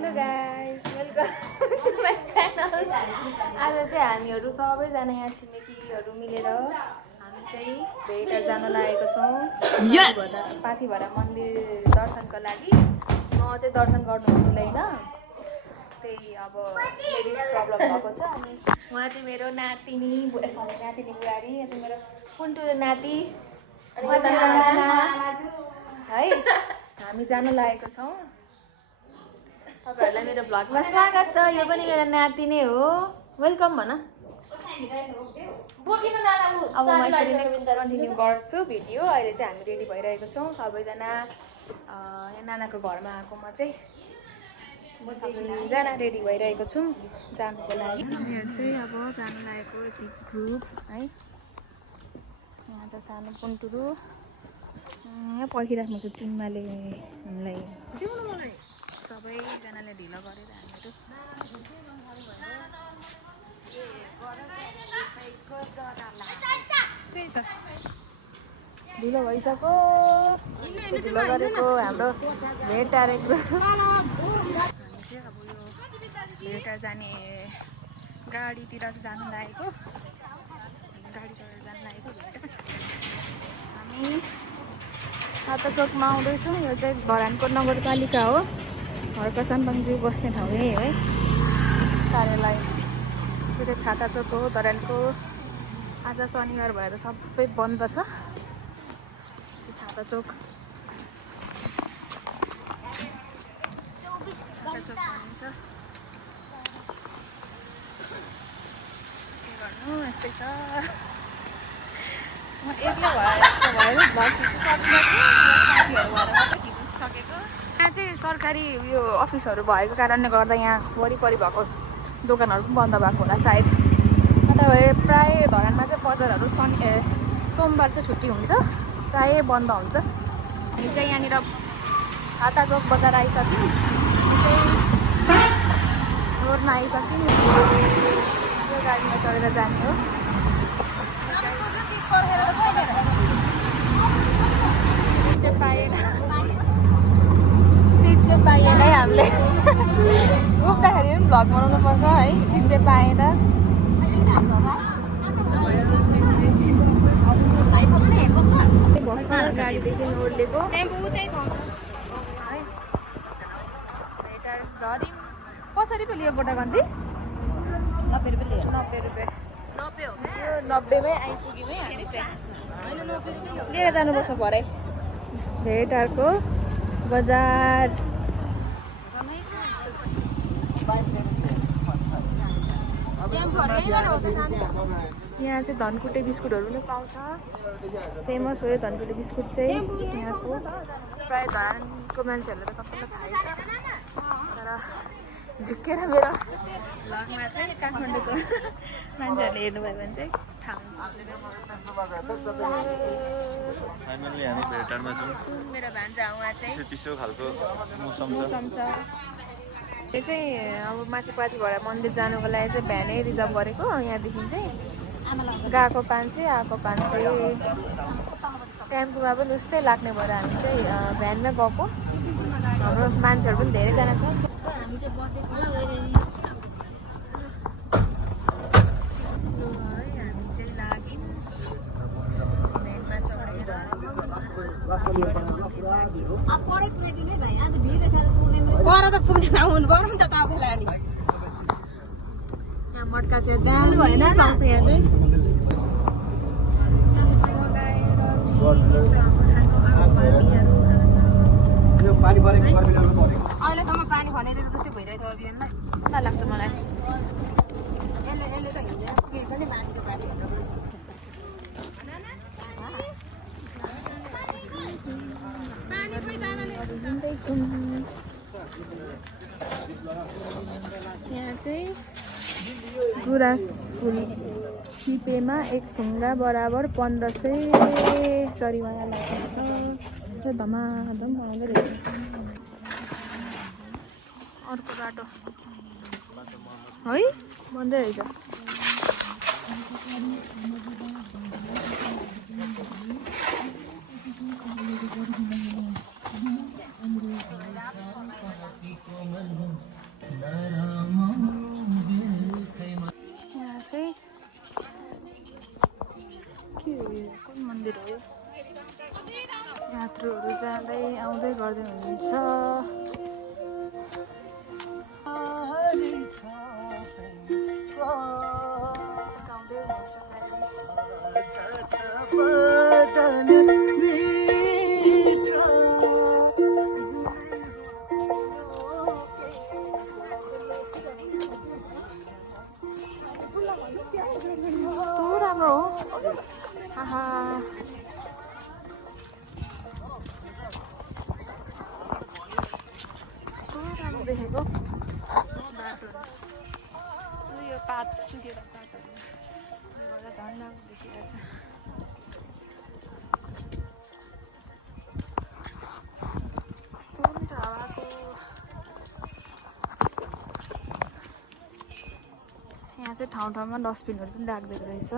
Hello guys, welcome to my channel. आज चाहिँ हामीहरू सबैजना यहाँ छिमेकीहरू मिलेर हामी चाहिँ भेट जान लागेको छौँ पाथिभरा मन्दिर दर्शनको लागि। म चाहिँ दर्शन गर्नु मिल्दैन, त्यही अब लेडिज प्रब्लम भएको छ। अनि उहाँ चाहिँ मेरो नातिनी बुहारी, यो चाहिँ मेरो कुन्टु नाति है। हामी जान लागेको छौँ। तपाईहरुलाई मेरो भ्लगमा स्वागत छ। यो पनि मेरो नाति नै हो। वेलकम भन। अब म यसरी नै कन्टिन्यू गर्छु भिडियो। अहिले चाहिँ हामी रेडी भइरहेको छौँ सबैजना। यहाँ नानाको घरमा आएको म चाहिँ सबैजना रेडी भइरहेको छौँ जानुको लागि। हामीहरू चाहिँ अब जानु लागेको यति ग्रुप है। यहाँ चाहिँ सानो पुन्टुरु यहाँ पर्खिराख्नु छु टिम्माले हामीलाई सबैजनाले ढिलो गरेर हामीहरू त्यही त ढिलो भइसक्यो। ढिलो गरेको हाम्रो भेटारेको हामी चाहिँ अब यो भेटा जाने गाडीतिर जानु लागेको। गाडी चढेर जानु लागेको भेटा। हामी साता चोकमा आउँदैछौँ। यो चाहिँ धरानको नगरपालिका हो। घरको साम्पाङज्यू बस्ने ठाउँ यही है कार्यालय। त्यो चाहिँ छाता चोक हो धरानको। आज शनिबार भएर सबै बन्द छ। छाता चोक भनिन्छ। के गर्नु यस्तै छ। म एक्लै भएर भ्लग खिच्नु सक्दिनँ कि साथीहरू भएर मात्रै खिच्नु सकेको। यहाँ चाहिँ सरकारी उयो अफिसहरू भएको कारणले गर्दा यहाँ वरिपरि भएको दोकानहरू पनि बन्द भएको होला सायद। अन्त प्रायः धरानमा चाहिँ बजारहरू सोमबार चाहिँ छुट्टी हुन्छ, प्रायः बन्द हुन्छ। हामी चाहिँ यहाँनिर छाता चोक बजार आइसक्यौँ। हामी चाहिँ रोडमा आइसक्यौँ। यो गाडीमा चढेर जाने हो। सिट चाहिँ पाएन है हामीले। उठ्दाखेरि पनि भ्लग बनाउनु पर्छ है। सिट चाहिँ पाएन। गाडीदेखि ओर्लेको है। झरी कसरी पो लियो गोटागन्ती? 90 रुपियाँ। 90 रुपियाँ। 90 हो क्या? 90मै आइपुग्यौँ है हामी चाहिँ। लिएर जानुपर्छ भरे भेटारको बजार। यहाँ चाहिँ धनकुटे बिस्कुटहरू पनि पाउँछ। फेमस हो यो धनकुटे बिस्कुट चाहिँ यहाँको। प्रायः धरानको मान्छेहरूलाई त सबैलाई थाहै छ। तर झुक्केर मेरो भ्लगमा चाहिँ काठमाडौँको मान्छेहरूले हेर्नुभयो भने चाहिँ थाहा हुन्छ। फाइनली हामी भेटारमा छौँ। मेरो भान्जा उहाँ चाहिँ चिसो खालको मौसम छ। यो चाहिँ अब माथि पाथिभरा मन्दिर जानुको लागि चाहिँ भ्यानै रिजर्भ गरेको। यहाँदेखि चाहिँ गएको 500 आएको 500। टेम्पोमा पनि उस्तै लाग्ने भएर हामी चाहिँ भ्यानमै गएको। हाम्रो मान्छेहरू पनि धेरैजना छ। हामी चाहिँ बसेको हामी चाहिँ लाग्यौँ भ्यानमा चढेर। पर त पुग्दैन हुनु पर्यो नि त तपाईँलाई। अनि यहाँ मटका चाहिँ दामी भएन पाउँछ यहाँ चाहिँ। अहिलेसम्म पानी खनेर जस्तै भइरहेको थियो बिहानमा। कता लाग्छ मलाई। यसले त हिँड्दैन पनि मान्छेको पानी यहाँ चाहिँ गुराँस फुल टिपेमा 1 ठुङ्गा बराबर 1500 जरिवाना लाग्छ। धमाधम आउँदै रहेछ। अर्को बाटो है बन्दै रहेछ। यो पात सुकेर पातहरू झन् राम्रो देखिरहेछ। कस्तो मिठो हावाको। यहाँ चाहिँ ठाउँ ठाउँमा डस्टबिनहरू पनि राखिदिएको रहेछ।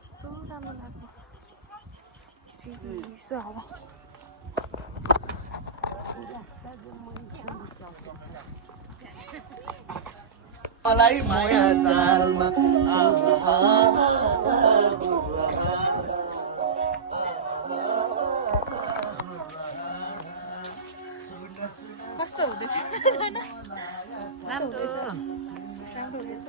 कस्तो राम्रो लाग्यो चिसो हावा। मलाई माया जालमा कस्तो हुँदैछ? राम्रो हुँदैछ। राम्रो हुँदैछ।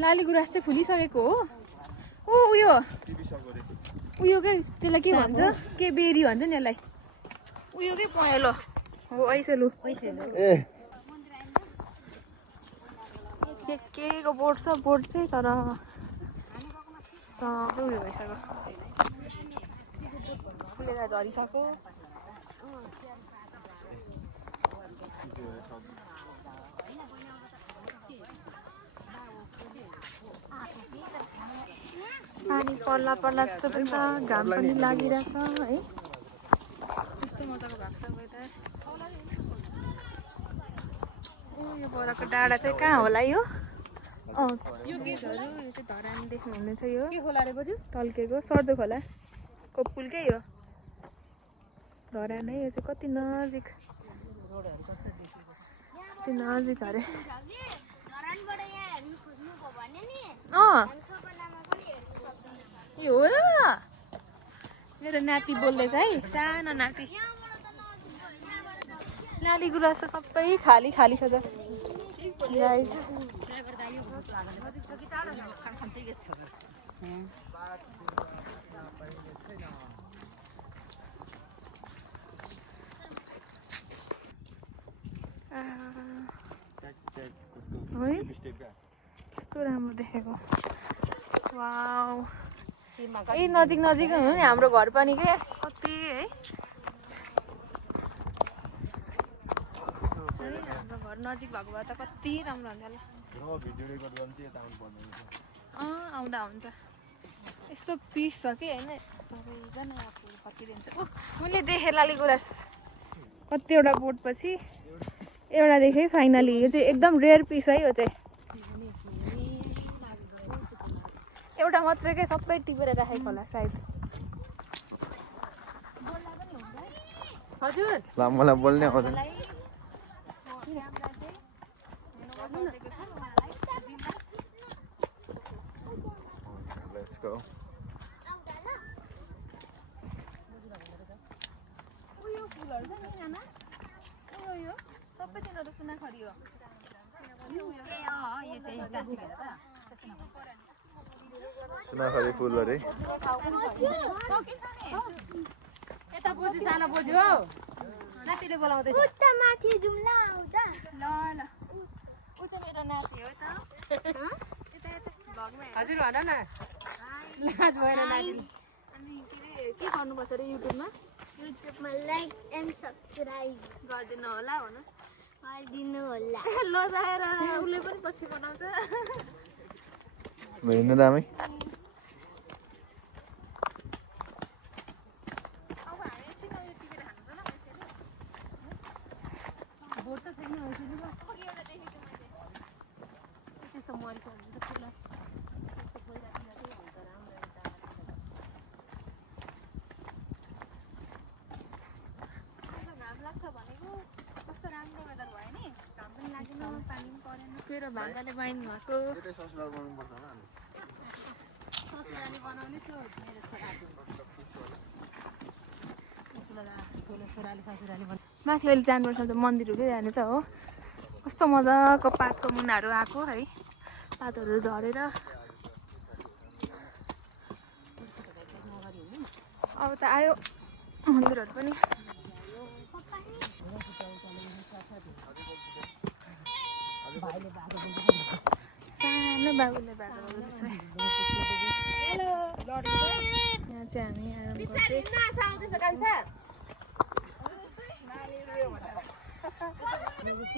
लाली गुराँस चाहिँ फुलिसकेको हो। उयो के त्यसलाई के भन्छ? के बेरी भन्छ नि यसलाई? उयो के पहेँलो हो ऐसेलु। के को बोट छ? बोट चाहिँ तर सबै उयो भइसक्यो, फुलेर झरिसक्यो। पानी पर्ला पर्ला जस्तो पनि छ, घाम पनि लागिरहेछ है। कस्तो मजाको भएको छ वेदर। यो बरको डाँडा चाहिँ कहाँ होला यो? यो गेटहरू यो चाहिँ धरान देख्नुहुनेछ। यो के खोला रे बजु? टल्केको सर्दो खोलाको पुल के यो? धरान है। यो चाहिँ कति नजिक, कति नजिक अरे। यो हो र? मेरो नाति बोल्दैछ है, सानो नाति। लाली गुराँस सबै खाली खाली छ त गाइस। है कस्तो राम्रो देखेको। वाउ, यही नजिक नजिक हो नि हाम्रो घर पनि के कति है। हाम्रो घर नजिक भएको भए त कति राम्रो हुन्थ्यो होला। आउँदा हुन्छ। यस्तो पिस छ कि होइन, सबैजना फुल फर्किदिन्छ। मैले देखेँ लाली गुराँस कतिवटा बोटपछि एउटा देखेँ फाइनली। यो चाहिँ एकदम रेयर पिस है। यो चाहिँ एउटा मात्रै के सबै टिपेर राखेको होला सायद। हजुर मलाई बोल्ने आउँदैन। Let's go. उयो फुलहरु छ नि नाना। उयो सबै तिनीहरु सुनाखरी हो। सुनाखरी फुल अरे। यता बोजू सानो बोजू हो। नातिले बोलाउँदै छ। उता माथि जुम्ला आउँदा। ल ल। उ चाहिँ मेरो नाति हो त। यता यता भगमा। हजुर भन न। लाज भएर नातिले। अनि के गर्नुपर्छ रे युट्युबमा? युट्युबमा लाइक एन्ड सब्स्क्राइब गरिदिनु होला भन। गरिदिनु होला। ल जाएर उले पनि पछि बनाउँछ। हेर्नु दामी। मेरो भान्जाले बाइन्नु भएको माथि अहिले जानुपर्छ त मन्दिरहरू जाने त हो। कस्तो मजाको पातको मुनाहरू आएको है, पातहरू झरेर। अब त आयो मन्दिरहरू पनि। सानो बाबुले बाटो बजाउँदैछ। यहाँ चाहिँ हामी आराम गर्दै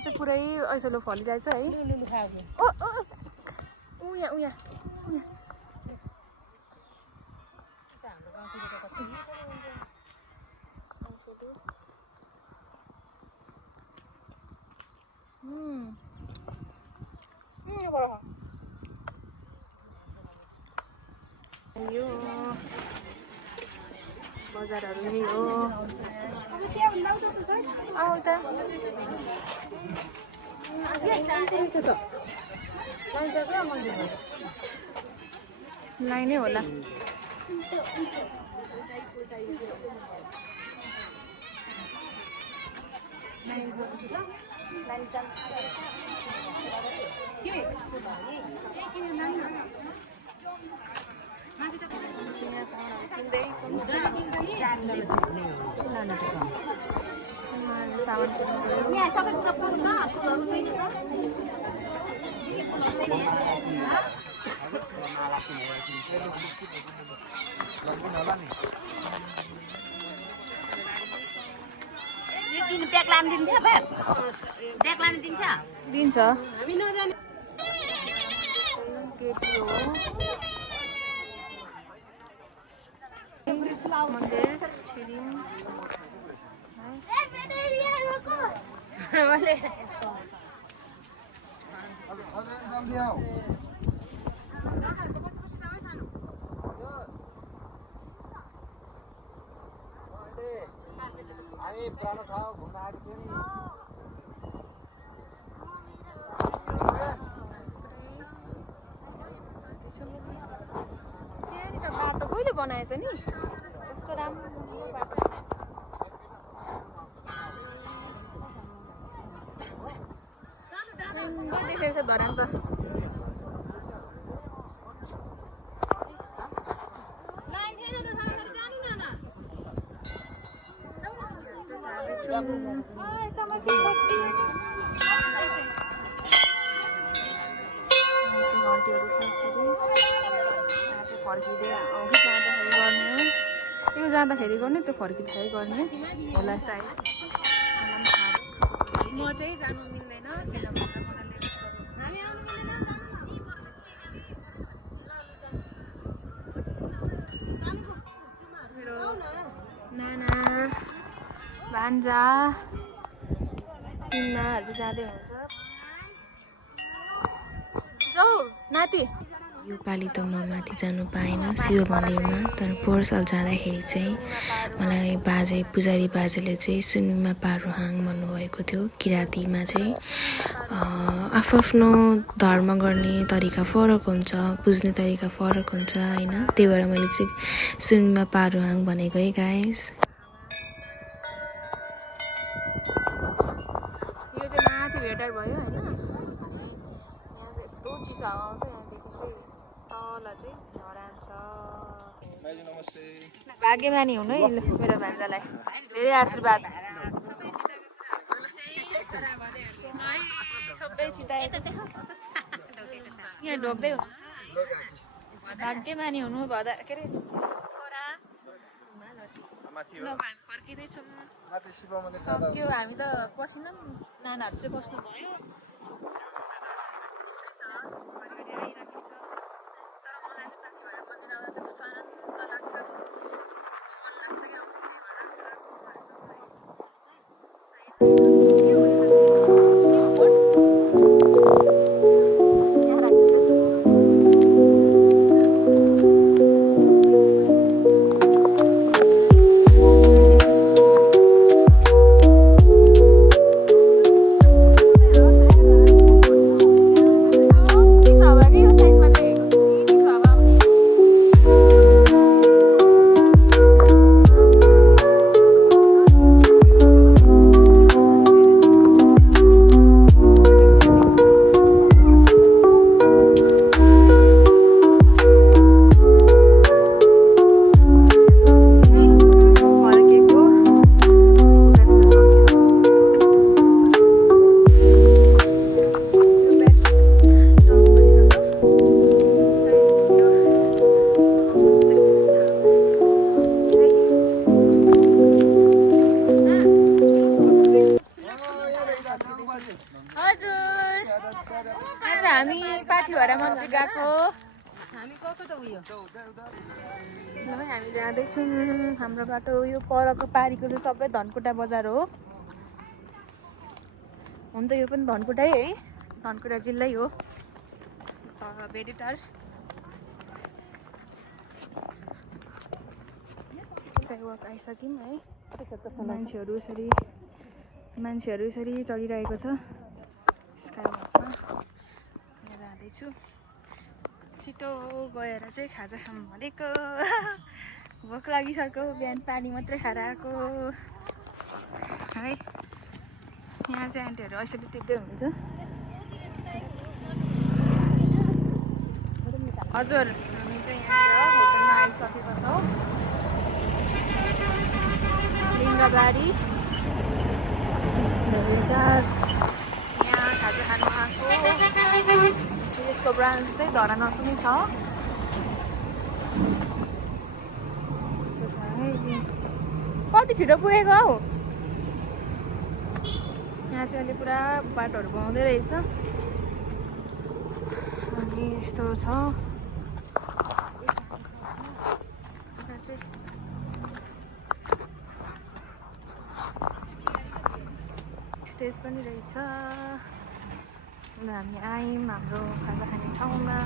चाहिँ पुरै ऐसलो फलिरहेछ है। उया यो बजारहरू यही हो। आऊ त लाइनै होला। ब्याग लानु दिन्छ ब्याग लानु दिन्छ दिन्छ। हामी नजाने मन्दिर छिरिङ हामी पुरानो ठाउँ घुम्न आएको थियौँ नि। बाटो कहिले बनाएछ नि कस्तो राम्रो बाटो बनाएछ। देखेको छ धरान त। घन्टीहरू छ यसरी फर्किँदै अघि जाँदाखेरि गर्ने हो। यो जाँदाखेरि गर्ने त्यो फर्किँदाखेरि गर्ने होला सायद। म चाहिँ जानु मिल्दैन किनभने मेरो नाना भान्जा किन्नाहरू जाँदै हुन्छ। जाऊ नाति। यो पालि त म माथि जानु पाएन शिव मन्दिरमा, तर पोहोर साल जाँदाखेरि चाहिँ मलाई पुजारी बाजेले चाहिँ सुनमा पारुहाङ भन्नुभएको थियो। किराँतीमा चाहिँ आफ्नो धर्म गर्ने तरिका फरक हुन्छ, बुझ्ने तरिका फरक हुन्छ होइन। त्यही भएर मैले चाहिँ सुनमा पारुहाङ भनेको है गाइस। यो चाहिँ माथि भेटर भयो होइन। यहाँ चाहिँ यस्तो चिसो हावा आउँछ। यहाँदेखि चाहिँ तल चाहिँ धरान छ। भाग्यमानी हुनु है मेरो भान्जालाई धेरै आशीर्वाद। सबै छिटाए यहाँ ढोक्दै हुनुहुन्छ। भाग्यमानी हुनु भदा के अरे फर्किँदैछौँ। सक्यो हामी त पसिन नानाहरू चाहिँ बस्नु भयो। भएर मन्दिर गएको हामी गएको त उयो हामी जाँदैछौँ हाम्रो बाटो यो परको पारीको चाहिँ सबै धनकुटा बजार हो हुन त यो पनि धनकुटै है धनकुटा जिल्लै हो बेडेटार स्काइवक आइसक्यौँ है मान्छेहरू यसरी चलिरहेको छ स्काइवकमा जाँदैछु छिटो गएर चाहिँ खाजा खाऊँ भनेको भोक लागिसक्यो बिहान पानी मात्रै खाएर आएको है यहाँ चाहिँ आन्टीहरू यसरी टिप्दै हुन्छ हजुर हामी चाहिँ यहाँनिर होटलमा आइसकेको छौँ लिङ्गबारी यहाँ खाजा खानु आएको यसको ब्रान्च चाहिँ धरानमा पनि छ कति छिटो पुगेको हौ यहाँ चाहिँ अहिले पुरा बाटोहरू बनाउँदै रहेछ अनि यस्तो छ यहाँ चाहिँ स्टेज पनि रहेछ हामी आयौँ हाम्रो खाजा खाने ठाउँमा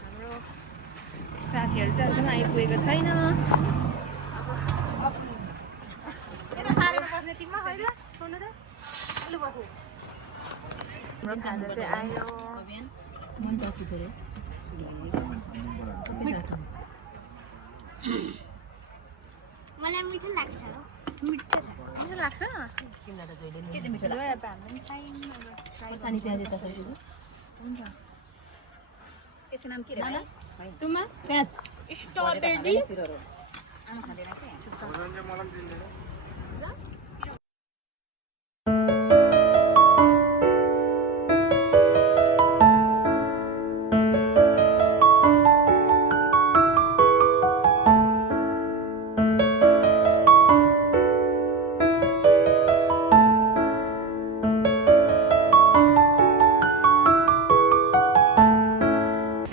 हाम्रो साथीहरू चाहिँ अझै आइपुगेको छैन हाम्रो खाजा चाहिँ आयो मलाई मिठो लाग्छ मिठो छ मिठो लाग्छ हुन्छ यसको नाम के रे तुमा प्याज स्ट्रबेरी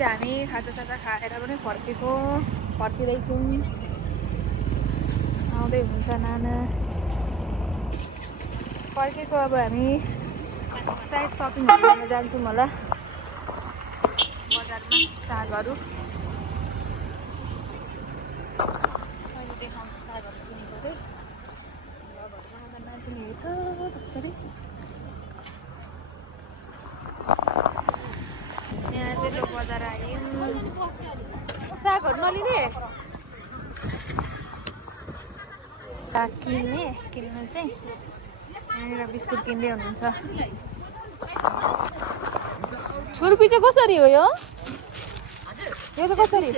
हामी खाजासाजा खाएर पनि फर्किँदैछौँ आउँदै हुन्छ नाना फर्केको अब हामी सायद सपिङहरू गर्न जान्छौँ होला बजारमा सागहरू अहिले देखाउँछु सागहरू किनेको चाहिँ मान्छे हेर्छ कसरी यहाँ चाहिँ लो बजार आयौँ सागहरू नलिने साग किन्नु चाहिँ यहाँनिर बिस्कुट किन्दै हुनुहुन्छ छुर्पी चाहिँ कसरी हो यो चाहिँ कसरी 200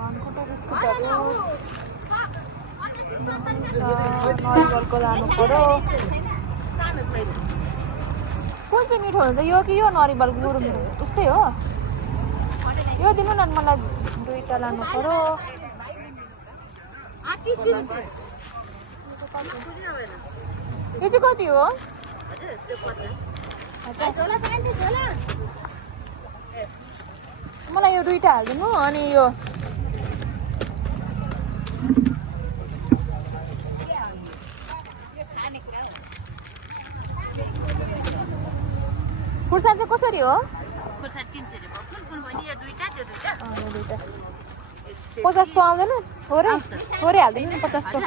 धनकुटा बिस्कुटहरू नरिवलको लानु पर्यो कुन चाहिँ मिठो हुन्छ यो कि यो नरिवलको गुरुङ उस्तै हो यो दिनु न मलाई 2टा लानु पर्यो यो चाहिँ कति हो मलाई यो 2टा हालिदिनु अनि यो खुर्सानी चाहिँ कसरी हो 50 को आउँदैन थोरै हालिदिनु नि 50 को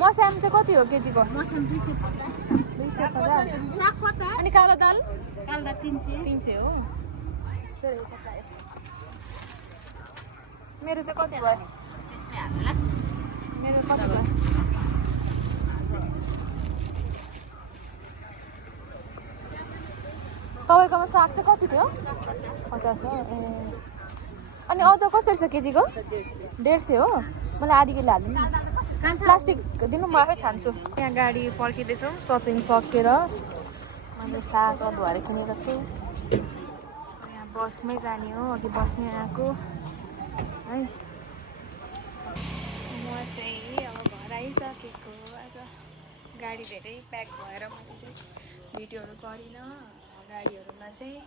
मस्याम चाहिँ कति हो केजीको 250 अनि कालो दाल 300 हो मेरो चाहिँ कति भयो मेरो कति भयो तपाईँकोमा साग चाहिँ कति थियो 50 हो अनि अदुवा कसरी छ केजीको 150 हो मलाई आधी किलो हाल्नु प्लास्टिक दिनु म आफै छान्छु यहाँ गाडी पर्खिँदैछौँ सपिङ सकेर मैले साग अदुवाहरू किनेको छु बसमै जाने हो अघि बसमै आएको है म चाहिँ अब घर आइसकेको आज गाडी धेरै प्याक भएर मैले चाहिँ भिडियोहरू गरिनँ गाडीहरूमा चाहिँ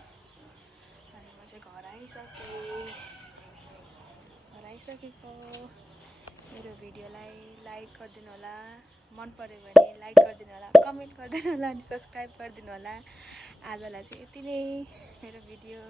अनि म चाहिँ घर आइसकेको मेरो भिडियोलाई लाइक गरिदिनु होला मन पर्यो भने लाइक गरिदिनु होला कमेन्ट गरिदिनु होला अनि सब्सक्राइब गरिदिनु होला आजलाई चाहिँ यति नै मेरो भिडियो